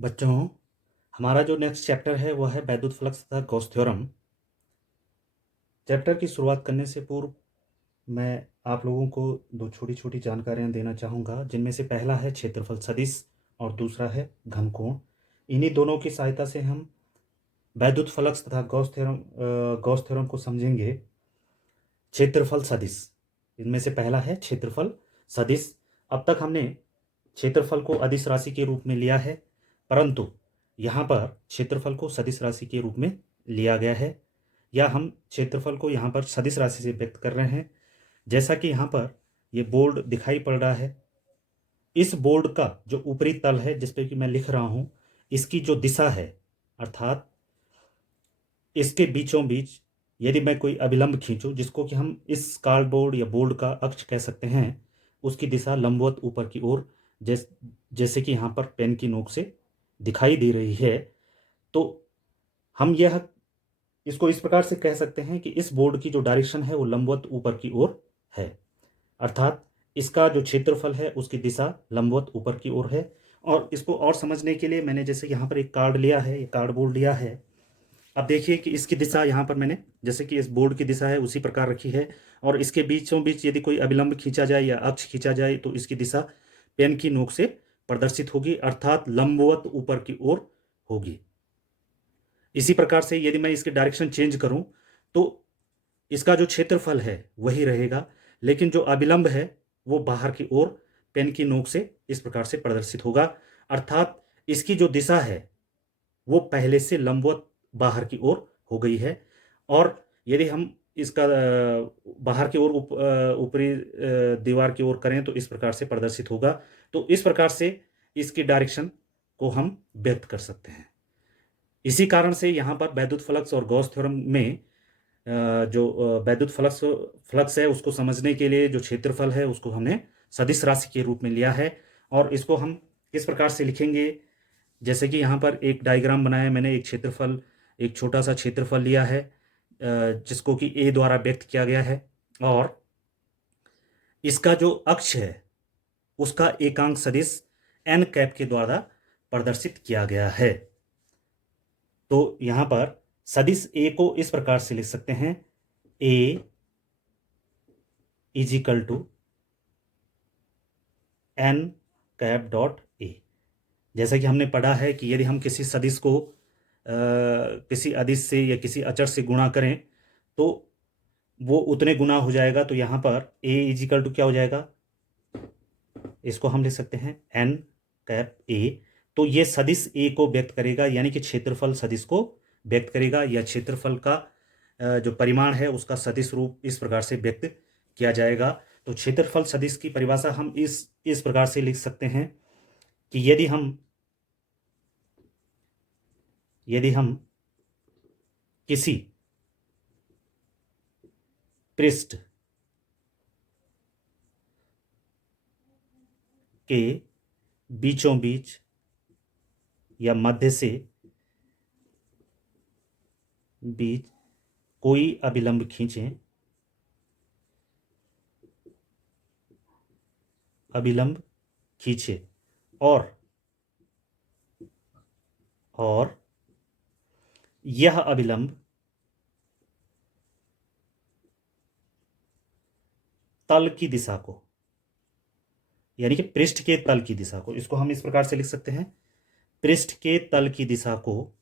बच्चों, हमारा जो नेक्स्ट चैप्टर है वो है वैद्युत फ्लक्स तथा गॉस थ्योरम। चैप्टर की शुरुआत करने से पूर्व मैं आप लोगों को दो छोटी छोटी जानकारियां देना चाहूँगा, जिनमें से पहला है क्षेत्रफल सदिश और दूसरा है घनकोण। इन्हीं दोनों की सहायता से हम वैद्युत फ्लक्स तथा गॉस थ्योरम को समझेंगे। क्षेत्रफल सदिश, इनमें से पहला है क्षेत्रफल सदिश। अब तक हमने क्षेत्रफल को अदिश राशि के रूप में लिया है, परंतु यहाँ पर क्षेत्रफल को सदिश राशि के रूप में लिया गया है, या हम क्षेत्रफल को यहाँ पर सदिश राशि से व्यक्त कर रहे हैं। जैसा कि यहाँ पर ये बोर्ड दिखाई पड़ रहा है, इस बोर्ड का जो ऊपरी तल है जिस पे कि मैं लिख रहा हूँ, इसकी जो दिशा है, अर्थात इसके बीचों बीच यदि मैं कोई अभिलंब खींचूं, जिसको कि हम इस कार्डबोर्ड या बोर्ड का अक्ष कह सकते हैं, उसकी दिशा लंबवत ऊपर की ओर, जैसे कि यहाँ पर पेन की नोक से दिखाई दे रही है, तो हम यह इसको इस प्रकार से कह सकते हैं कि इस बोर्ड की जो डायरेक्शन है वो लंबवत ऊपर की ओर है, अर्थात इसका जो क्षेत्रफल है उसकी दिशा लंबवत ऊपर की ओर है। और इसको और समझने के लिए मैंने जैसे यहाँ पर एक कार्ड लिया है, ये कार्डबोर्ड लिया है। अब देखिए कि इसकी दिशा यहाँ पर मैंने जैसे कि इस बोर्ड की दिशा है उसी प्रकार रखी है, और इसके बीचों बीच यदि कोई अभिलंब खींचा जाए या अक्ष खींचा जाए तो इसकी दिशा पेन की नोक से प्रदर्शित होगी, अर्थात लंबवत ऊपर की ओर होगी। इसी प्रकार से यदि मैं इसकी डायरेक्शन चेंज करूं तो इसका जो क्षेत्रफल है वही रहेगा, लेकिन जो अभिलंब है वो बाहर की ओर पेन की नोक से इस प्रकार से प्रदर्शित होगा, अर्थात इसकी जो दिशा है वो पहले से लंबवत बाहर की ओर हो गई है। और यदि हम इसका बाहर की ओर ऊपरी दीवार की ओर करें तो इस प्रकार से प्रदर्शित होगा। तो इस प्रकार से इसकी डायरेक्शन को हम व्यक्त कर सकते हैं। इसी कारण से यहाँ पर वैद्युत फ्लक्स और गॉस थ्योरम में जो वैद्युत फ्लक्स है उसको समझने के लिए जो क्षेत्रफल है उसको हमने सदिश राशि के रूप में लिया है। और इसको हम किस प्रकार से लिखेंगे, जैसे कि यहाँ पर एक डायग्राम बनाया है मैंने, एक छोटा सा क्षेत्रफल लिया है जिसको कि ए द्वारा व्यक्त किया गया है, और इसका जो अक्ष है उसका एकांक सदिश एन कैप के द्वारा प्रदर्शित किया गया है। तो यहाँ पर सदिश ए को इस प्रकार से लिख सकते हैं, A is equal to N cap dot A. जैसा कि हमने पढ़ा है कि यदि हम किसी सदिश को किसी अदिश से या किसी अचर से गुणा करें तो वो उतने गुना हो जाएगा। तो यहाँ पर ए इज इक्वल टू क्या हो जाएगा, इसको हम लिख सकते हैं एन कैप ए। तो ये सदिश ए को व्यक्त करेगा, यानी कि क्षेत्रफल सदिश को व्यक्त करेगा, या क्षेत्रफल का जो परिमाण है उसका सदिश रूप इस प्रकार से व्यक्त किया जाएगा। तो क्षेत्रफल सदिश की परिभाषा हम इस प्रकार से लिख सकते हैं कि यदि हम किसी पृष्ठ के बीचों बीच या मध्य से बीच कोई अभिलंब खींचें, और यह अभिलंब तल की दिशा को, यानी कि पृष्ठ के तल की दिशा को, इसको हम इस प्रकार से लिख सकते हैं, पृष्ठ के तल की दिशा को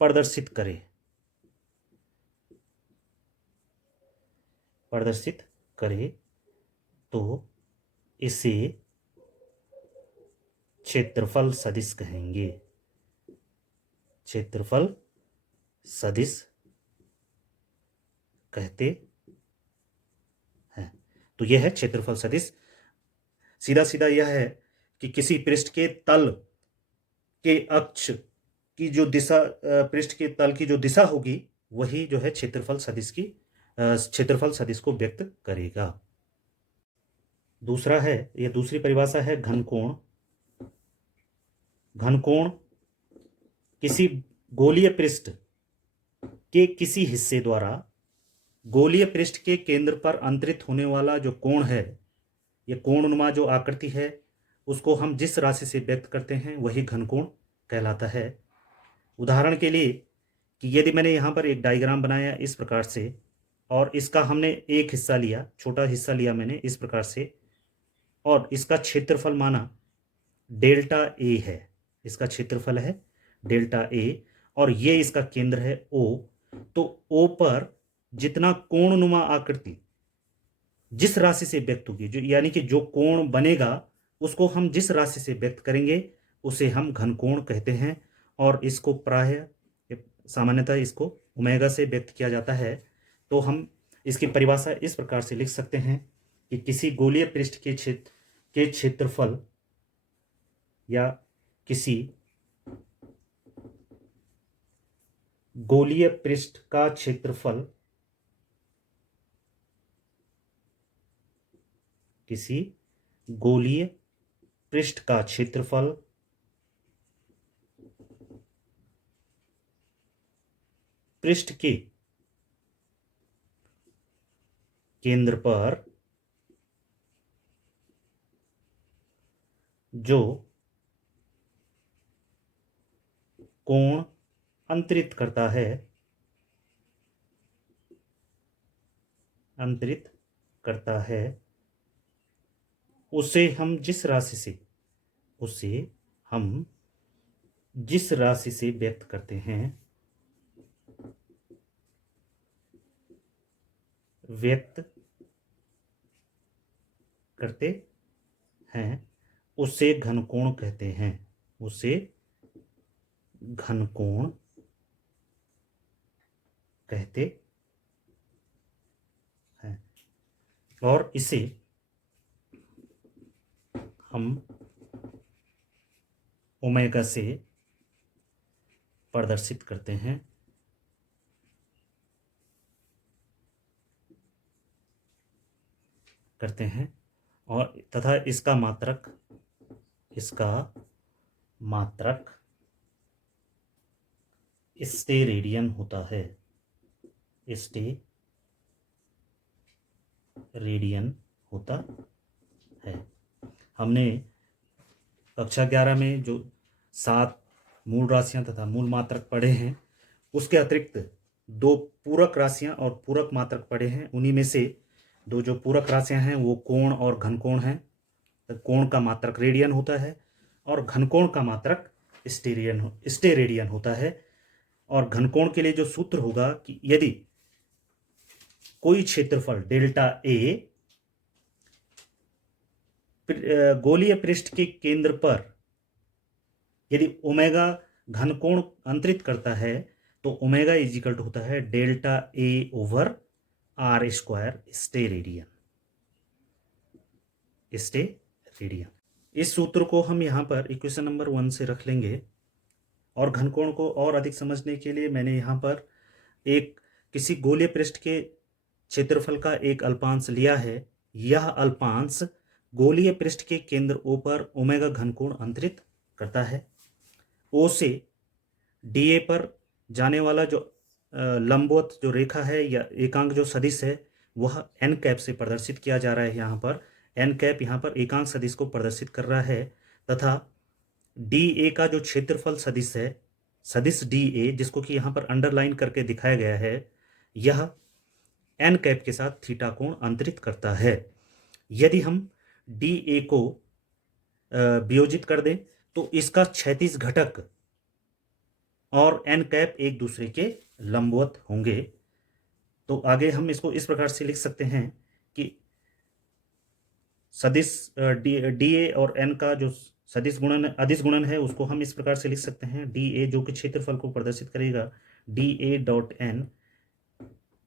प्रदर्शित करे तो इसे क्षेत्रफल सदिश कहेंगे। क्षेत्रफल सदिश कहते हैं। तो यह है क्षेत्रफल सदिश। सीधा सीधा यह है कि किसी पृष्ठ के तल के अक्ष की जो दिशा, पृष्ठ के तल की जो दिशा होगी वही जो है क्षेत्रफल सदिश को व्यक्त करेगा। दूसरा है, यह दूसरी परिभाषा है घनकोण। घनकोण किसी गोलीय पृष्ठ के किसी हिस्से द्वारा गोलीय पृष्ठ के केंद्र पर अंतरित होने वाला जो कोण है, ये कोणनुमा जो आकृति है, उसको हम जिस राशि से व्यक्त करते हैं वही घनकोण कहलाता है। उदाहरण के लिए कि यदि मैंने यहाँ पर एक डायग्राम बनाया इस प्रकार से और इसका हमने एक हिस्सा लिया, छोटा हिस्सा लिया मैंने इस प्रकार से, और इसका क्षेत्रफल माना डेल्टा ए है, इसका क्षेत्रफल है डेल्टा ए, और ये इसका केंद्र है ओ। तो ओ पर जितना कोणनुमा आकृति जिस राशि से व्यक्त होगी, जो यानी कि जो कोण बनेगा उसको हम जिस राशि से व्यक्त करेंगे उसे हम घनकोण कहते हैं। और इसको प्रायः सामान्यतः इसको ओमेगा से व्यक्त किया जाता है। तो हम इसकी परिभाषा इस प्रकार से लिख सकते हैं कि किसी गोलीय पृष्ठ के क्षेत्रफल या किसी गोलीय पृष्ठ का क्षेत्रफल किसी गोलीय पृष्ठ का क्षेत्रफल पृष्ठ के केंद्र पर जो कोण अंतरित करता है उसे हम जिस राशि से व्यक्त करते हैं उसे घनकोण कहते हैं, उसे घनकोण कहते हैं। और इसे हम ओमेगा से प्रदर्शित करते हैं और तथा इसका मात्रक स्टेरेडियन होता है, स्टेरेडियन होता है। हमने कक्षा 11 में जो 7 मूल राशियां तथा मूल मात्रक पढ़े हैं, उसके अतिरिक्त 2 पूरक राशियां और पूरक मात्रक पढ़े हैं। उन्हीं में से 2 जो पूरक राशियां हैं वो कोण और घनकोण हैं। तो कोण का मात्रक रेडियन होता है और घनकोण का मात्रक स्टेरेडियन होता है। और घनकोण के लिए जो सूत्र होगा कि यदि कोई क्षेत्रफल डेल्टा ए गोलीय पृष्ठ के केंद्र पर यदि ओमेगा घनकोण अंतरित करता है तो ओमेगा इजिकल टू होता है delta A over R square steradian. इस सूत्र को हम यहाँ पर इक्वेशन नंबर 1 से रख लेंगे। और घनकोण को और अधिक समझने के लिए मैंने यहाँ पर किसी गोलीय पृष्ठ के क्षेत्रफल का एक अल्पांश लिया है। यह अल्पांश गोलीय पृष्ठ के केंद्र ओ पर ओमेगा घनकोण अंतरित करता है। ओ से डी ए पर जाने वाला जो लंबवत जो रेखा है या एकांक जो सदिश है वह एन कैप से प्रदर्शित किया जा रहा है। यहाँ पर एन कैप यहाँ पर एकांक सदिश को प्रदर्शित कर रहा है तथा डी ए का जो क्षेत्रफल सदिश है, सदिश डी ए, जिसको कि यहाँ पर अंडरलाइन करके दिखाया गया है, यह एन कैप के साथ थीटा कोण अंतरित करता है। यदि हम डी ए को वियोजित कर दें तो इसका क्षैतिज घटक और एन कैप एक दूसरे के लंबवत होंगे। तो आगे हम इसको इस प्रकार से लिख सकते हैं कि सदिश डी ए और एन का जो सदिश गुणन अदिश गुणन है उसको हम इस प्रकार से लिख सकते हैं, डी ए जो कि क्षेत्रफल को प्रदर्शित करेगा, D A dot N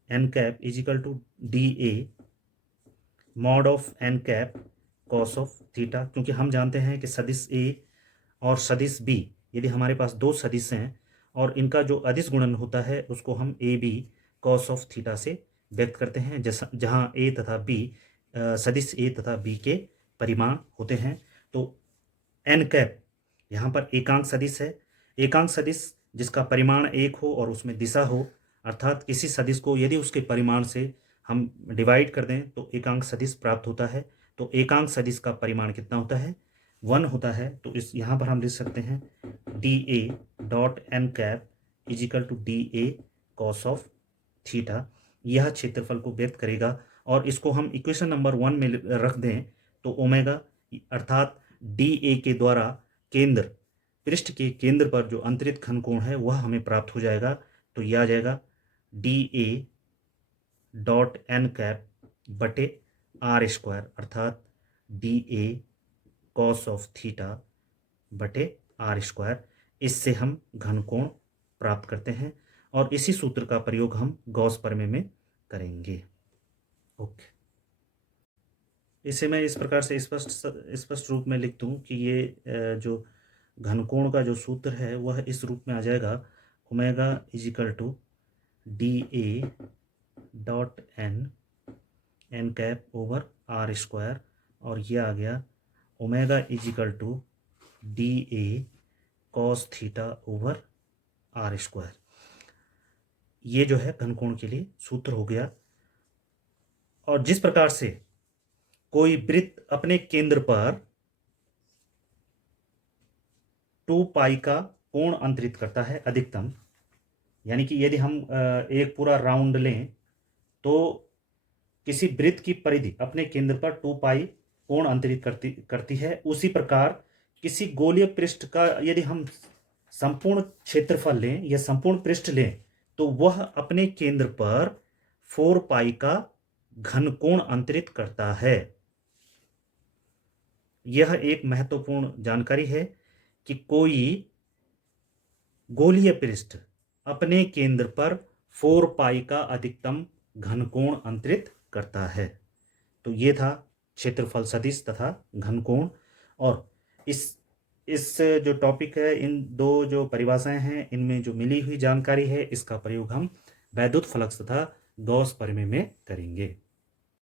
N cap is equal to D A mod of N cap cos of theta. क्योंकि हम जानते हैं कि सदिश ए और सदिश बी, यदि हमारे पास 2 सदिश हैं और इनका जो अदिश गुणन होता है उसको हम A B cos of theta से व्यक्त करते हैं, जहाँ ए तथा बी सदिश ए तथा बी के परिमाण होते हैं। तो एन कैप यहाँ पर एकांक सदिश है, एकांक सदिश जिसका परिमाण 1 हो और उसमें दिशा हो, अर्थात किसी सदिश को यदि उसके परिमाण से हम डिवाइड कर दें तो एकांक सदिश प्राप्त होता है। तो एकांक सदिश का परिमाण कितना होता है? 1 होता है। तो इस यहाँ पर हम लिख सकते हैं D A dot N cap is equal to D A cos of theta. यह क्षेत्रफल को व्यक्त करेगा और इसको हम इक्वेशन नंबर 1 में रख दें तो ओमेगा अर्थात डी ए के द्वारा केंद्र पृष्ठ के केंद्र पर जो अंतरित घन कोण है वह हमें प्राप्त हो जाएगा। तो यह आ जाएगा D A dot N cap बटे आर स्क्वायर अर्थात D A cos of theta बटे आर स्क्वायर। इससे हम घन कोण प्राप्त करते हैं और इसी सूत्र का प्रयोग हम गॉस प्रमेय में करेंगे। ओके, इसे मैं इस प्रकार से स्पष्ट रूप में लिख दूं कि ये जो घनकोण का जो सूत्र है वह इस रूप में आ जाएगा omega is equal to D A dot N cap over R square और यह आ गया omega is equal to D A cos theta over R square. ये जो है घनकोण के लिए सूत्र हो गया। और जिस प्रकार से कोई वृत्त अपने केंद्र पर 2 पाई का कोण अंतरित करता है अधिकतम, यानी कि यदि हम एक पूरा राउंड लें तो किसी वृत्त की परिधि अपने केंद्र पर 2 पाई कोण अंतरित करती है, उसी प्रकार किसी गोलीय पृष्ठ का यदि हम संपूर्ण क्षेत्रफल लें या संपूर्ण पृष्ठ लें तो वह अपने केंद्र पर 4 पाई का घनकोण अंतरित करता है। यह एक महत्वपूर्ण जानकारी है कि कोई गोलीय पृष्ठ अपने केंद्र पर 4 पाई का अधिकतम घनकोण अंतरित करता है। तो ये था क्षेत्रफल सदिश तथा घनकोण। और इस जो टॉपिक है, इन दो जो परिभाषाएं हैं, इनमें जो मिली हुई जानकारी है इसका प्रयोग हम वैद्युत फ्लक्स तथा गॉस प्रमेय में करेंगे।